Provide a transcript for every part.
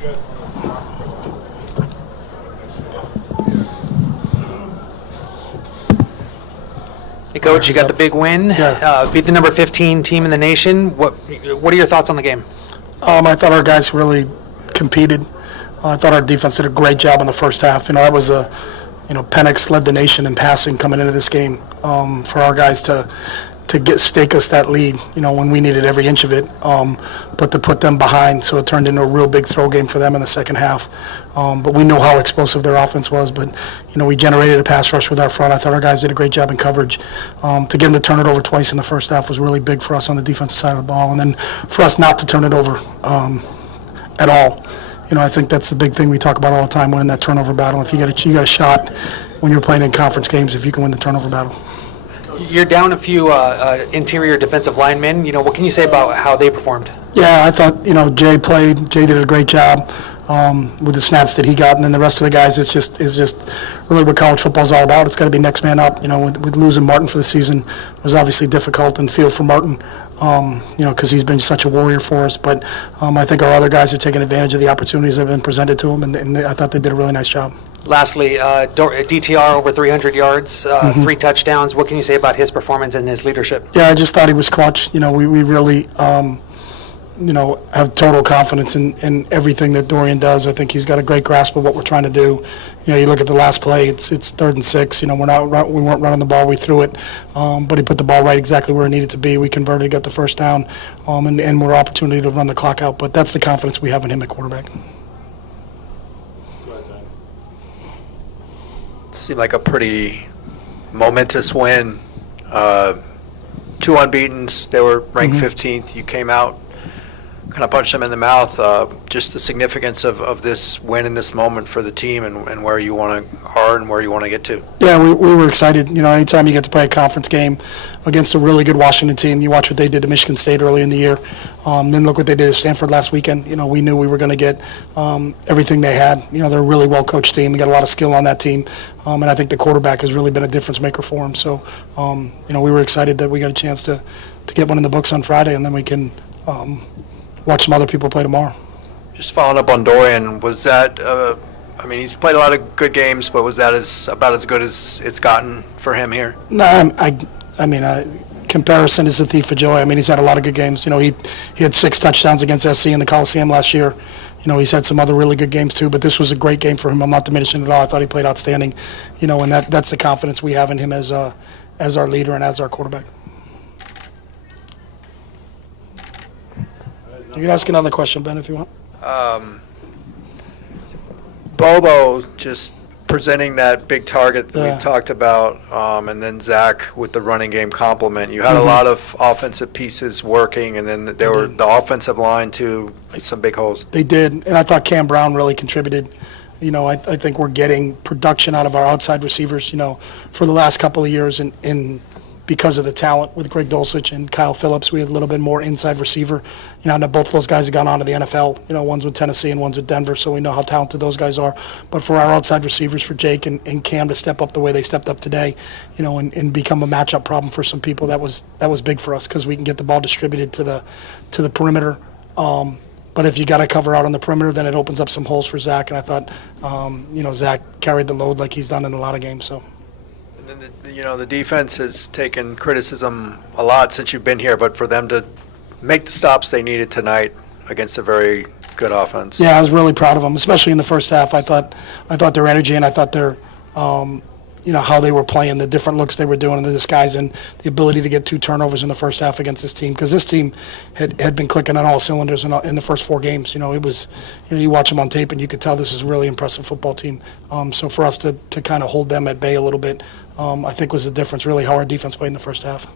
Hey, Coach, you got the big win. Yeah. Beat the number 15 team in the nation. What are your thoughts on the game? I thought our guys really competed. I thought our defense did a great job in the first half. That was Penix led the nation in passing coming into this game. For our guys to stake us that lead, when we needed every inch of it, but to put them behind, so it turned into a real big throw game for them in the second half. But we know how explosive their offense was. But we generated a pass rush with our front. I thought our guys did a great job in coverage. To get them to turn it over twice in the first half was really big for us on the defensive side of the ball, and then for us not to turn it over at all. I think that's the big thing we talk about all the time, winning that turnover battle. If you got a shot when you're playing in conference games, if you can win the turnover battle. You're down a few interior defensive linemen. What can you say about how they performed? Yeah, I thought, Jay played. Jay did a great job with the snaps that he got, and then the rest of the guys is just really what college football is all about. It's got to be next man up. With losing Martin for the season was obviously difficult, and feel for Martin, because he's been such a warrior for us. But I think our other guys are taking advantage of the opportunities that have been presented to them, and I thought they did a really nice job. Lastly, DTR over 300 yards, 3 touchdowns. What can you say about his performance and his leadership? Yeah, I just thought he was clutch. We really, have total confidence in everything that Dorian does. I think he's got a great grasp of what we're trying to do. You look at the last play; it's 3rd and 6. We weren't running the ball. We threw it, but he put the ball right exactly where it needed to be. We converted, got the first down, and more opportunity to run the clock out. But that's the confidence we have in him at quarterback. Seemed like a pretty momentous win. 2 unbeatens. They were ranked 15th. You came out, kind of punched them in the mouth. Just the significance of this win in this moment for the team and where you are and where you want to get to. Yeah, we were excited. Anytime you get to play a conference game against a really good Washington team, you watch what they did to Michigan State early in the year. Then look what they did at Stanford last weekend. We knew we were going to get everything they had. They're a really well-coached team. We got a lot of skill on that team. And I think the quarterback has really been a difference maker for them. So, we were excited that we got a chance to get one in the books on Friday, and then we can watch some other people play tomorrow. Just following up on Dorian, was that, he's played a lot of good games, but was that about as good as it's gotten for him here? No, comparison is a thief of joy. He's had a lot of good games. He had 6 touchdowns against SC in the Coliseum last year. He's had some other really good games too, but this was a great game for him. I'm not diminishing at all. I thought he played outstanding. And that's the confidence we have in him as our leader and as our quarterback. You can ask another question, Ben, if you want. Bobo just presenting that big target that we talked about, and then Zach with the running game complement. You had a lot of offensive pieces working, and then there were the offensive line too, some big holes. They did, and I thought Cam Brown really contributed. I think we're getting production out of our outside receivers, for the last couple of years, in because of the talent with Greg Dulcich and Kyle Phillips. We had a little bit more inside receiver. Now both of those guys have gone on to the NFL. One's with Tennessee and one's with Denver, so we know how talented those guys are. But for our outside receivers, for Jake and Cam to step up the way they stepped up today, and become a matchup problem for some people, that was big for us because we can get the ball distributed to the perimeter. But if you got to cover out on the perimeter, then it opens up some holes for Zach. And I thought, Zach carried the load like he's done in a lot of games. So. And then the defense has taken criticism a lot since you've been here, but for them to make the stops they needed tonight against a very good offense. Yeah, I was really proud of them, especially in the first half. I thought their energy, and I thought their how they were playing, the different looks they were doing, and the disguise, and the ability to get 2 turnovers in the first half against this team, because this team had been clicking on all cylinders in the first 4 games. It was, you watch them on tape and you could tell this is a really impressive football team. So for us to kind of hold them at bay a little bit, I think was the difference, really, how our defense played in the first half.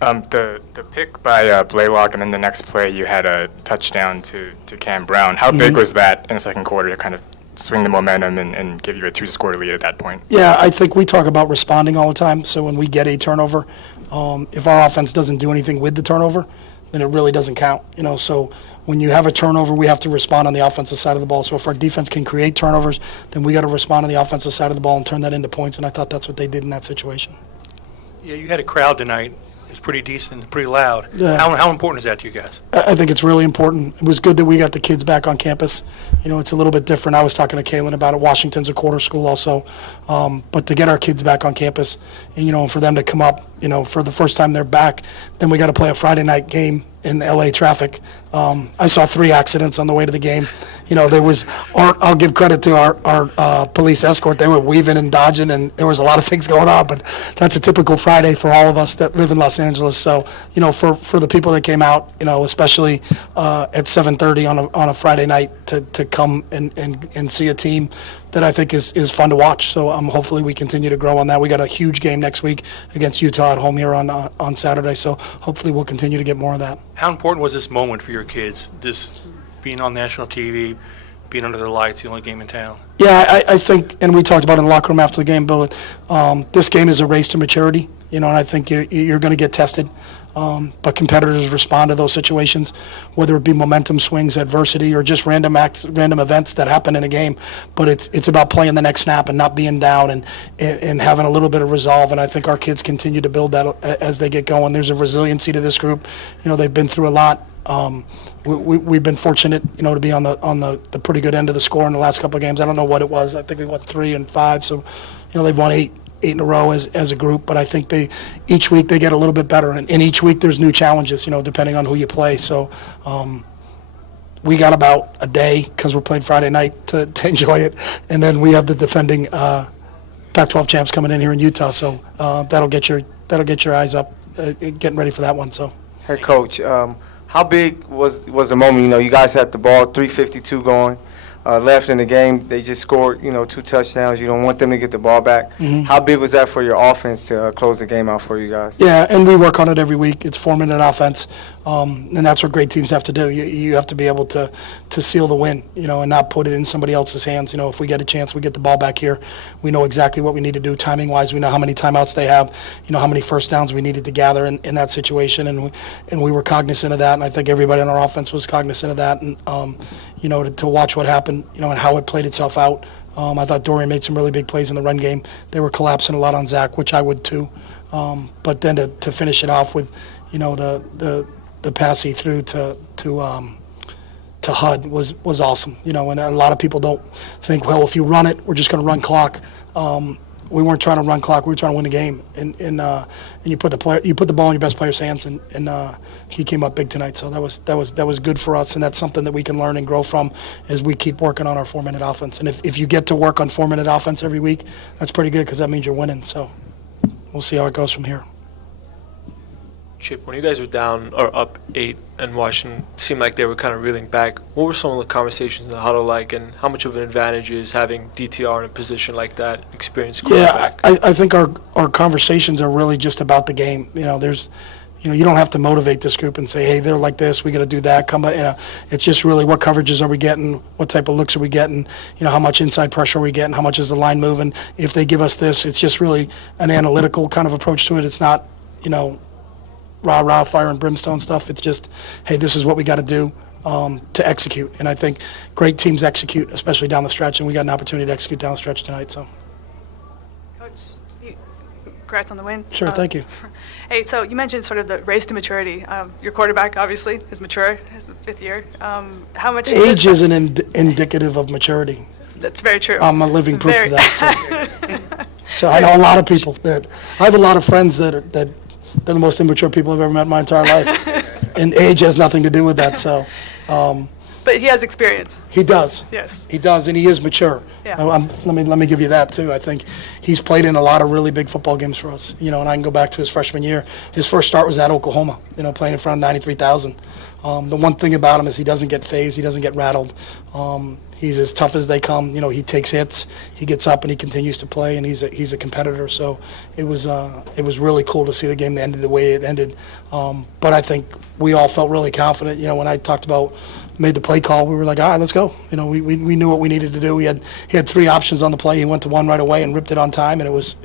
The pick by Blaylock, and then the next play you had a touchdown to Cam Brown. How big was that in the second quarter to kind of swing the momentum and give you a 2-score lead at that point? Yeah, I think we talk about responding all the time. So when we get a turnover, if our offense doesn't do anything with the turnover, then it really doesn't count. So when you have a turnover, we have to respond on the offensive side of the ball. So if our defense can create turnovers, then we got to respond on the offensive side of the ball and turn that into points. And I thought that's what they did in that situation. Yeah, you had a crowd tonight is pretty decent and pretty loud. Yeah. How important is that to you guys? I think it's really important. It was good that we got the kids back on campus. You know, it's a little bit different. I was talking to Kaylin about it. Washington's a quarter school also. But to get our kids back on campus, and, you know, and for them to come up, you know, for the first time they're back, then we got to play a Friday night game in LA traffic. I saw 3 accidents on the way to the game. You know, there was, I'll give credit to our police escort. They were weaving and dodging, and there was a lot of things going on. But that's a typical Friday for all of us that live in Los Angeles. So, you know, for the people that came out, you know, especially at 7:30 on a Friday night to come and see a team that I think is fun to watch. So hopefully we continue to grow on that. We got a huge game next week against Utah at home here on Saturday. So hopefully we'll continue to get more of that. How important was this moment for your kids, just being on national TV, being under the lights, the only game in town? Yeah, I think, and we talked about it in the locker room after the game, Bill, this game is a race to maturity, you know, and I think you're going to get tested. But competitors respond to those situations, whether it be momentum swings, adversity, or just random events that happen in a game. But it's about playing the next snap and not being down and having a little bit of resolve. And I think our kids continue to build that as they get going. There's a resiliency to this group. You know, they've been through a lot. We've been fortunate, you know, to be on the pretty good end of the score in the last couple of games. I don't know what it was. I think we won 3 and 5. So, you know, they've won 8 in a row as a group, but I think each week they get a little bit better, and each week there's new challenges, you know, depending on who you play. So we got about a day, because we're playing Friday night, to enjoy it, and then we have the defending Pac-12 champs coming in here in Utah, so that'll get your eyes up, getting ready for that one. So, hey, Coach, how big was the moment? You know, you guys had the ball, 3:52 going. Left in the game, they just scored, you know, 2 touchdowns. You don't want them to get the ball back. Mm-hmm. How big was that for your offense to close the game out for you guys? Yeah, and we work on it every week. It's 4-minute offense, and that's what great teams have to do. You have to be able to seal the win, you know, and not put it in somebody else's hands. You know, if we get a chance, we get the ball back here. We know exactly what we need to do timing-wise. We know how many timeouts they have. You know how many first downs we needed to gather in that situation, and we were cognizant of that. And I think everybody on our offense was cognizant of that. And you know, to watch what happened, you know, and how it played itself out. I thought Dorian made some really big plays in the run game. They were collapsing a lot on Zach, which I would too. But then to finish it off with, you know, the pass he threw to Hud was awesome. You know, and a lot of people don't think, well, if you run it, we're just going to run clock. We weren't trying to run clock. We were trying to win a game. And you put the ball in your best player's hands, and he came up big tonight. So that was good for us, and that's something that we can learn and grow from as we keep working on our 4-minute offense. And if you get to work on 4-minute offense every week, that's pretty good, because that means you're winning. So we'll see how it goes from here. Chip, when you guys were down or up 8 and Washington seemed like they were kind of reeling back, what were some of the conversations in the huddle like, and how much of an advantage is having DTR in a position like that, experienced quarterback? Yeah, I think our conversations are really just about the game. You know, you don't have to motivate this group and say, hey, they're like this, we got to do that. You know, it's just really what coverages are we getting, what type of looks are we getting, you know, how much inside pressure are we getting, how much is the line moving. If they give us this, it's just really an analytical kind of approach to it. It's not, you know, rah, fire and brimstone stuff. It's just, hey, this is what we got to do to execute. And I think great teams execute, especially down the stretch, and we got an opportunity to execute down the stretch tonight. So, Coach, congrats on the win. Sure, thank you. Hey, so you mentioned sort of the race to maturity. Your quarterback, obviously, is mature, his 5th year. How much age isn't indicative of maturity. That's very true. I'm a living proof of that. So I know a lot of people I have a lot of friends that are the most immature people I've ever met in my entire life. And age has nothing to do with that. So, but he has experience. He does. Yes. He does, and he is mature. Yeah. Let me give you that too. I think he's played in a lot of really big football games for us. You know, and I can go back to his freshman year. His first start was at Oklahoma. You know, playing in front of 93,000. The one thing about him is he doesn't get phased. He doesn't get rattled. He's as tough as they come. You know, he takes hits, he gets up, and he continues to play, and he's a competitor. So it was really cool to see the game ended the way it ended. But I think we all felt really confident. You know, when I talked about made the play call, we were like, all right, let's go. You know, we knew what we needed to do. He had 3 options on the play. He went to one right away and ripped it on time, and it was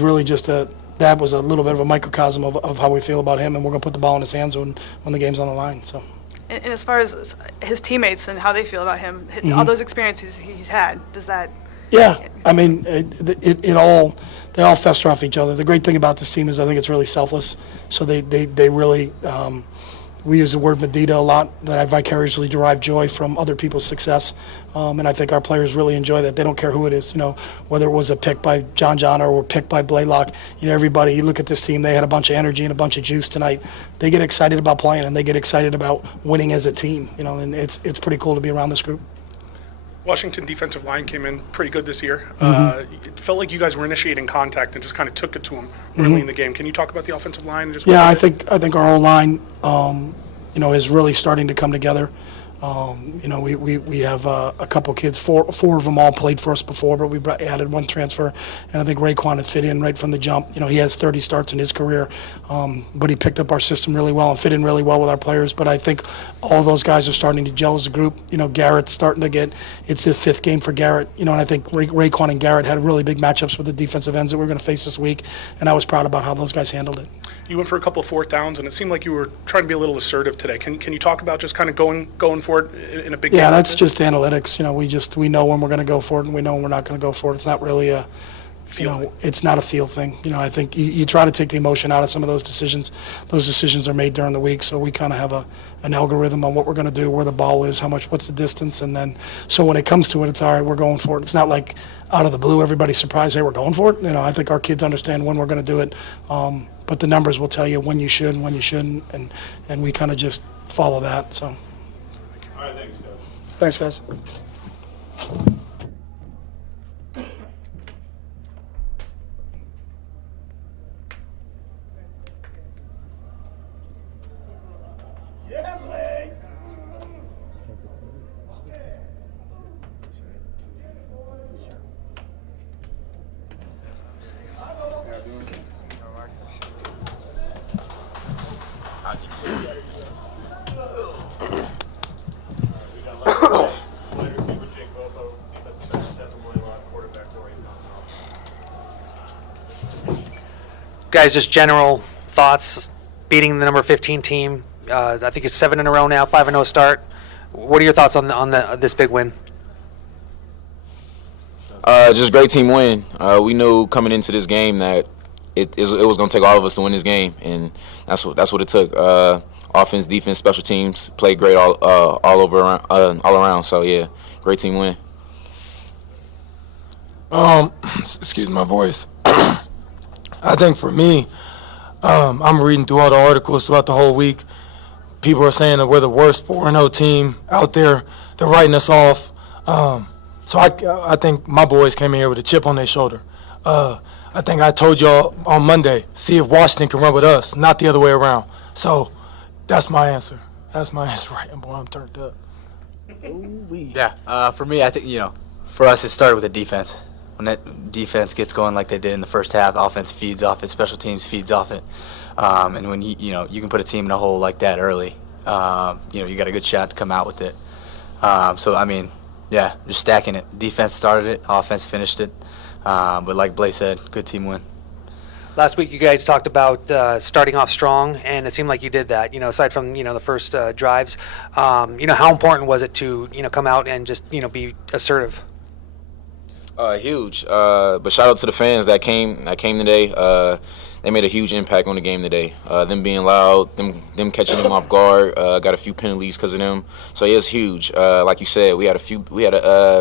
really just that was a little bit of a microcosm of how we feel about him, and we're going to put the ball in his hands when the game's on the line. So. And as far as his teammates and how they feel about him, all those experiences he's had, does that Yeah, I mean, they all fester off each other. The great thing about this team is I think it's really selfless. So they really, we use the word Medita a lot, that I vicariously derive joy from other people's success. And I think our players really enjoy that. They don't care who it is, whether it was a pick by John or a pick by Blaylock. Everybody, you look at this team, they had a bunch of energy and a bunch of juice tonight. They get excited about playing, and they get excited about winning as a team, and it's pretty cool to be around this group. Washington defensive line came in pretty good this year. It felt like you guys were initiating contact and just kind of took it to them early in the game. Can you talk about the offensive line? And just Yeah, I think our whole line, is really starting to come together. We have a couple kids, four of them all played for us before, but we added one transfer, and I think Raekwon had fit in right from the jump. He has 30 starts in his career, but he picked up our system really well and fit in really well with our players. But I think all those guys are starting to gel as a group. Garrett's starting to it's his 5th game for Garrett, and I think Raekwon and Garrett had really big matchups with the defensive ends that we're going to face this week, and I was proud about how those guys handled it. You went for a couple of 4th downs, and it seemed like you were trying to be a little assertive today. Can you talk about just kind of going for it in a big game? Yeah, that's just analytics. We know when we're going to go for it, and we know when we're not going to go for it. It's not really it's not a feel thing. I think you try to take the emotion out of some of those decisions. Those decisions are made during the week, so we kind of have an algorithm on what we're going to do, where the ball is, what's the distance, and then so when it comes to it, it's all right, we're going for it. It's not like out of the blue, everybody's surprised, hey, we're going for it. I think our kids understand when we're going to do it, but the numbers will tell you when you should and when you shouldn't, and we kind of just follow that. So. All right, thanks, guys. Thanks, guys. Guys, just general thoughts, beating the number 15 team. I think it's 7 in a row now, 5-0 start. What are your thoughts on this big win? Just great team win. We knew coming into this game that it was going to take all of us to win this game, and that's what it took. Offense, defense, special teams played great all around. So yeah, great team win. Excuse my voice. I think for me, I'm reading through all the articles throughout the whole week. People are saying that we're the worst 4-0 team out there. They're writing us off. So I think my boys came in here with a chip on their shoulder. I think I told y'all on Monday, see if Washington can run with us, not the other way around. So that's my answer. That's my answer right now, boy. I'm turned up. Yeah, for me, I think, for us, it started with the defense. When that defense gets going like they did in the first half, offense feeds off it, special teams feeds off it. And when you can put a team in a hole like that early, you got a good shot to come out with it. Just stacking it. Defense started it, offense finished it. But like Blay said, good team win. Last week you guys talked about starting off strong, and it seemed like you did that. Aside from the first drives, how important was it to come out and just be assertive? Huge. But shout out to the fans that came today. They made a huge impact on the game today. Them being loud, them catching them off guard. Got a few penalties because of them. So yeah, it's huge. Like you said, we had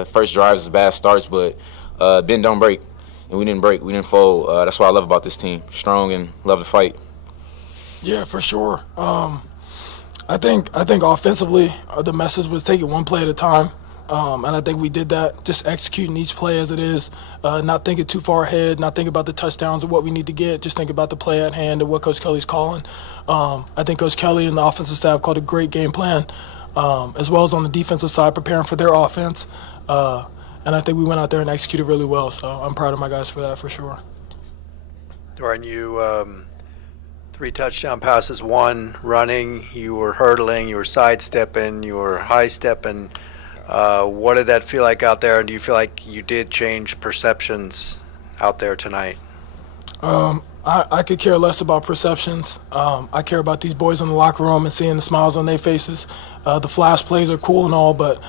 first drives as bad starts, but bend don't break, and we didn't break. We didn't fold. That's what I love about this team. Strong and love to fight. Yeah, for sure. I think offensively, the message was take it one play at a time. And I think we did that, just executing each play as it is, not thinking too far ahead, not thinking about the touchdowns or what we need to get, just think about the play at hand and what Coach Kelly's calling. I think Coach Kelly and the offensive staff called a great game plan, as well as on the defensive side, preparing for their offense. And I think we went out there and executed really well, so I'm proud of my guys for that, for sure. Dorian, you 3 touchdown passes, 1 running, you were hurdling, you were sidestepping, you were high-stepping. What did that feel like out there, and do you feel like you did change perceptions out there tonight? I could care less about perceptions. I care about these boys in the locker room and seeing the smiles on their faces. The flash plays are cool and all, but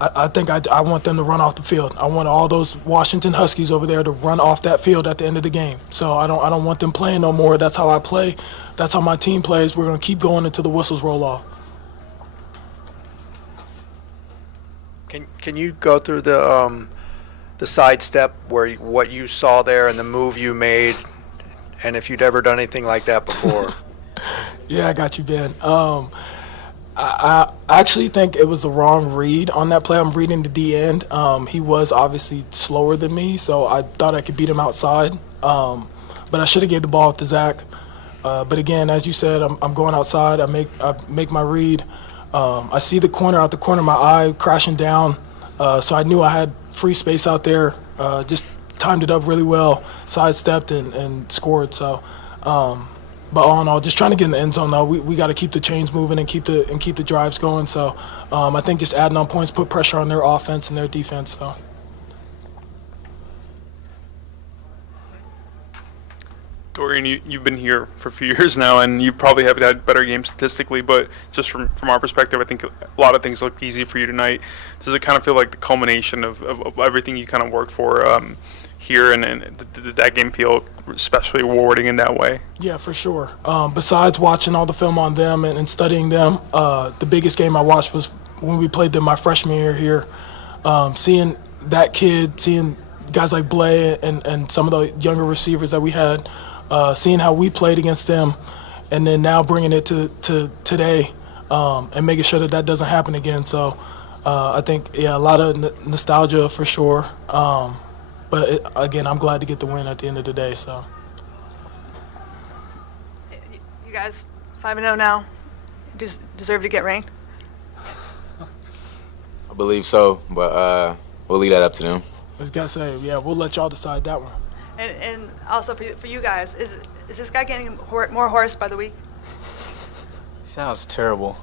I think I want them to run off the field. I want all those Washington Huskies over there to run off that field at the end of the game. So I don't want them playing no more. That's how I play. That's how my team plays. We're going to keep going until the whistles roll off. Can you go through the sidestep where what you saw there and the move you made, and if you'd ever done anything like that before? Yeah, I got you, Ben. I actually think it was the wrong read on that play. I'm reading the D end. He was obviously slower than me, so I thought I could beat him outside. But I should have gave the ball to Zach. But again, as you said, I'm going outside. I make my read. I see the corner out the corner of my eye crashing down. So I knew I had free space out there. Just timed it up really well, sidestepped and scored. So. But all in all, just trying to get in the end zone. Though we got to keep the chains moving and keep the drives going. So I think just adding on points put pressure on their offense and their defense. So. Dorian, you've been here for a few years now, and you probably have had better games statistically. But just from our perspective, I think a lot of things looked easy for you tonight. Does it kind of feel like the culmination of everything you kind of worked for here, and did that game feel especially rewarding in that way? Yeah, for sure. Besides watching all the film on them and studying them, the biggest game I watched was when we played them my freshman year here. Seeing that kid, seeing guys like Blay and some of the younger receivers that we had, seeing how we played against them, and then now bringing it to today and making sure that doesn't happen again. So I think, a lot of nostalgia for sure. But again, I'm glad to get the win at the end of the day. So, You guys 5-0 now. Deserve to get ranked. I believe so, but we'll leave that up to them. I was gonna say, we'll let y'all decide that one. And also for you guys, is this guy getting more hoarse by the week? Sounds terrible.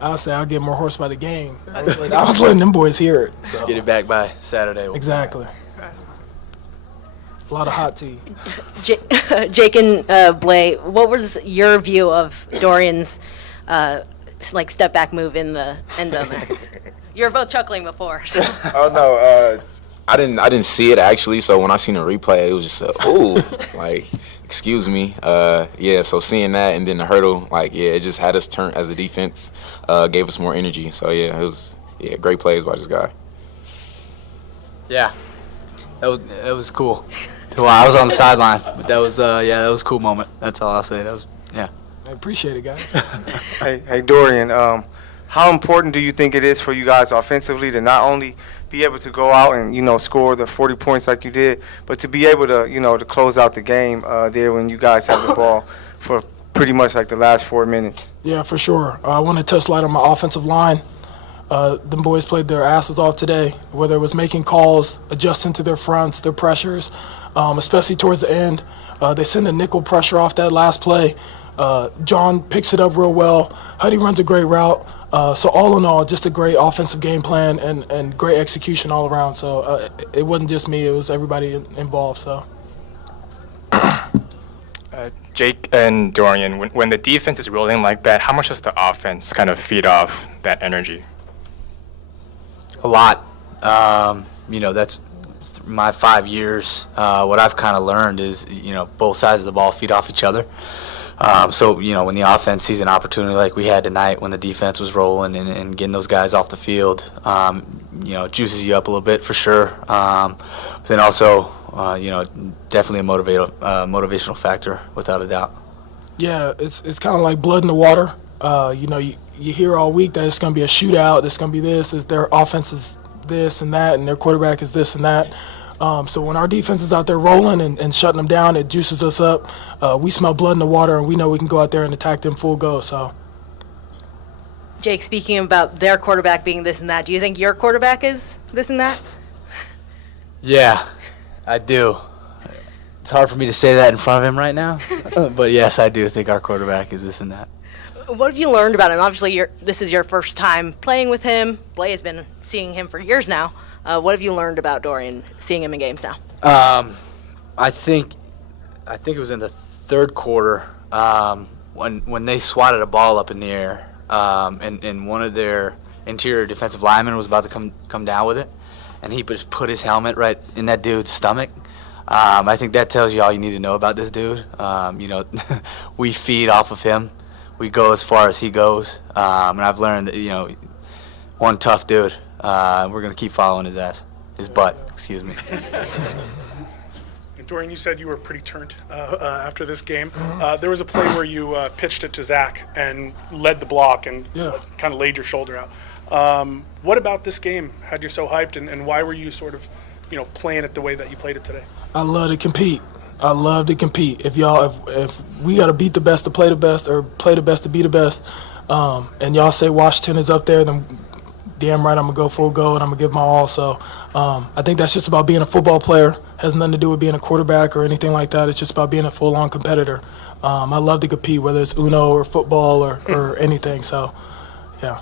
I'll say I'll get more hoarse by the game. I was letting them boys hear it. So. Just get it back by Saturday. Exactly. A lot of hot tea. Jake and Blay, what was your view of Dorian's step back move in the end zone there? You were both chuckling before. So. Oh no, I didn't see it actually. So when I seen the replay, it was just like. Excuse me. So seeing that and then the hurdle, it just had us turn as a defense, gave us more energy. So it was great plays by this guy. Yeah, that was cool. Well, I was on the sideline, but that was that was a cool moment. That's all I'll say. I appreciate it, guys. Hey Dorian, how important do you think it is for you guys offensively to not only be able to go out and score the 40 points like you did, but to be able to to close out the game there when you guys have the ball for pretty much like the last 4 minutes? Yeah, for sure. I want to touch light on my offensive line. Them boys played their asses off today, whether it was making calls, adjusting to their fronts, their pressures, especially towards the end. They send a nickel pressure off that last play. John picks it up real well. Huddy runs a great route. So all in all, just a great offensive game plan and great execution all around. So it wasn't just me; it was everybody involved. So. Jake and Dorian, when the defense is rolling like that, how much does the offense kind of feed off that energy? A lot. That's my 5 years. What I've kind of learned is, both sides of the ball feed off each other. When the offense sees an opportunity like we had tonight, when the defense was rolling and getting those guys off the field, it juices you up a little bit for sure. But then also, definitely a motivational factor without a doubt. Yeah, it's kind of like blood in the water. You hear all week that it's going to be a shootout, there's going to be this, their offense is this and that, and their quarterback is this and that. So when our defense is out there rolling and shutting them down, it juices us up. We smell blood in the water, and we know we can go out there and attack them full go. So, Jake, speaking about their quarterback being this and that, do you think your quarterback is this and that? Yeah, I do. It's hard for me to say that in front of him right now, but yes, I do think our quarterback is this and that. What have you learned about him? Obviously, this is your first time playing with him. Blay has been seeing him for years now. What have you learned about Dorian, seeing him in games now? I think it was in the third quarter when they swatted a ball up in the air, and one of their interior defensive lineman was about to come down with it, and he just put his helmet right in that dude's stomach. I think that tells you all you need to know about this dude. We feed off of him. We go as far as he goes, and I've learned that, one tough dude. We're going to keep following his ass. His butt, excuse me. Dorian, you said you were pretty turned after this game. There was a play where you pitched it to Zach and led the block and kind of laid your shoulder out. What about this game had you so hyped, and why were you sort of, playing it the way that you played it today? I love to compete. I love to compete. If we got to beat the best to play the best, or play the best to be the best, and y'all say Washington is up there, then damn right I'm going to go full go and I'm going to give my all. So I think that's just about being a football player. Has nothing to do with being a quarterback or anything like that. It's just about being a full-on competitor. I love to compete, whether it's Uno or football or anything. So, yeah.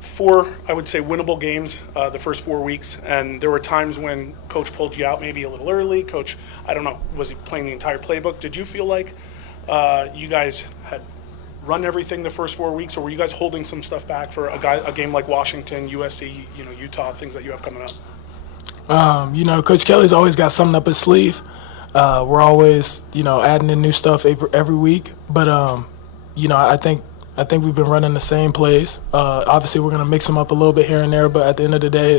4, I would say, winnable games the first 4 weeks, and there were times when Coach pulled you out maybe a little early. Coach, I don't know, was he playing the entire playbook? Did you feel like you guys had run everything the first 4 weeks, or were you guys holding some stuff back for a game like Washington, USC, Utah, things that you have coming up? Coach Kelly's always got something up his sleeve. We're always, adding in new stuff every week. But, I think we've been running the same plays. Obviously, we're going to mix them up a little bit here and there. But at the end of the day,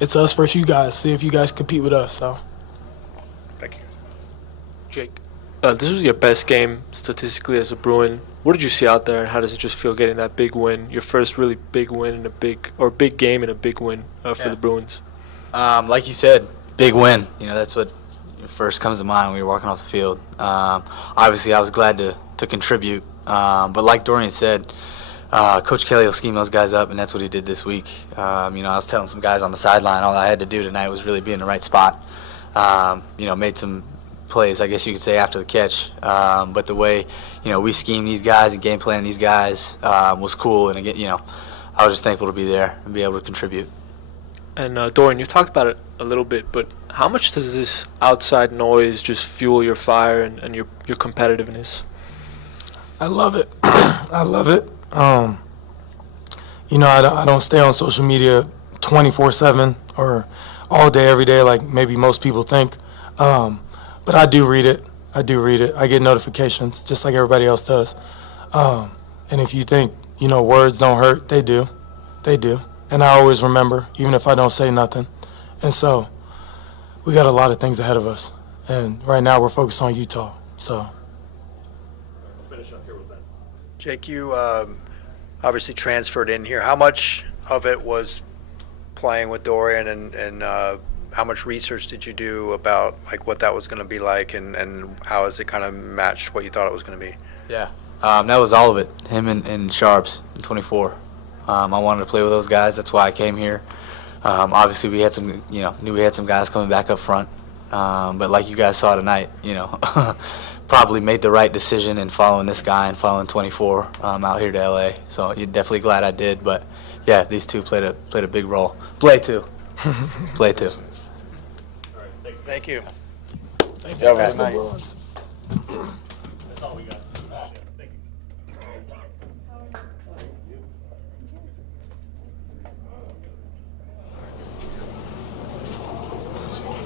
it's us versus you guys. See if you guys compete with us. So, thank you, guys. Jake, this was your best game statistically as a Bruin. What did you see out there, and how does it just feel getting that big win, your first really big win in big game and a big win for the Bruins? Like you said, big win. That's what first comes to mind when you're walking off the field. Obviously, I was glad to contribute. But like Dorian said, Coach Kelly will scheme those guys up, and that's what he did this week. I was telling some guys on the sideline, all I had to do tonight was really be in the right spot. Made some plays, I guess you could say, after the catch. But the way, we schemed these guys and game plan these guys was cool. And again, I was just thankful to be there and be able to contribute. And Dorian, you talked about it a little bit, but how much does this outside noise just fuel your fire and your competitiveness? I love it. I love it. I don't stay on social media 24/7 or all day, every day like maybe most people think. But I do read it. I get notifications just like everybody else does. And if you think, words don't hurt, they do. They do. And I always remember, even if I don't say nothing. And so we got a lot of things ahead of us. And right now we're focused on Utah. So. Jake, you obviously transferred in here. How much of it was playing with Dorian, and how much research did you do about what that was going to be like, and how has it kind of matched what you thought it was going to be? Yeah, that was all of it. Him and Sharps in 24. I wanted to play with those guys. That's why I came here. Obviously, we had some, knew we had some guys coming back up front. But like you guys saw tonight, probably made the right decision in following this guy and following 24 out here to LA. So you're definitely glad I did. But yeah, these two played a big role. Blay too. Blay too. Thank you. Thank you. That's Night. That's all we got.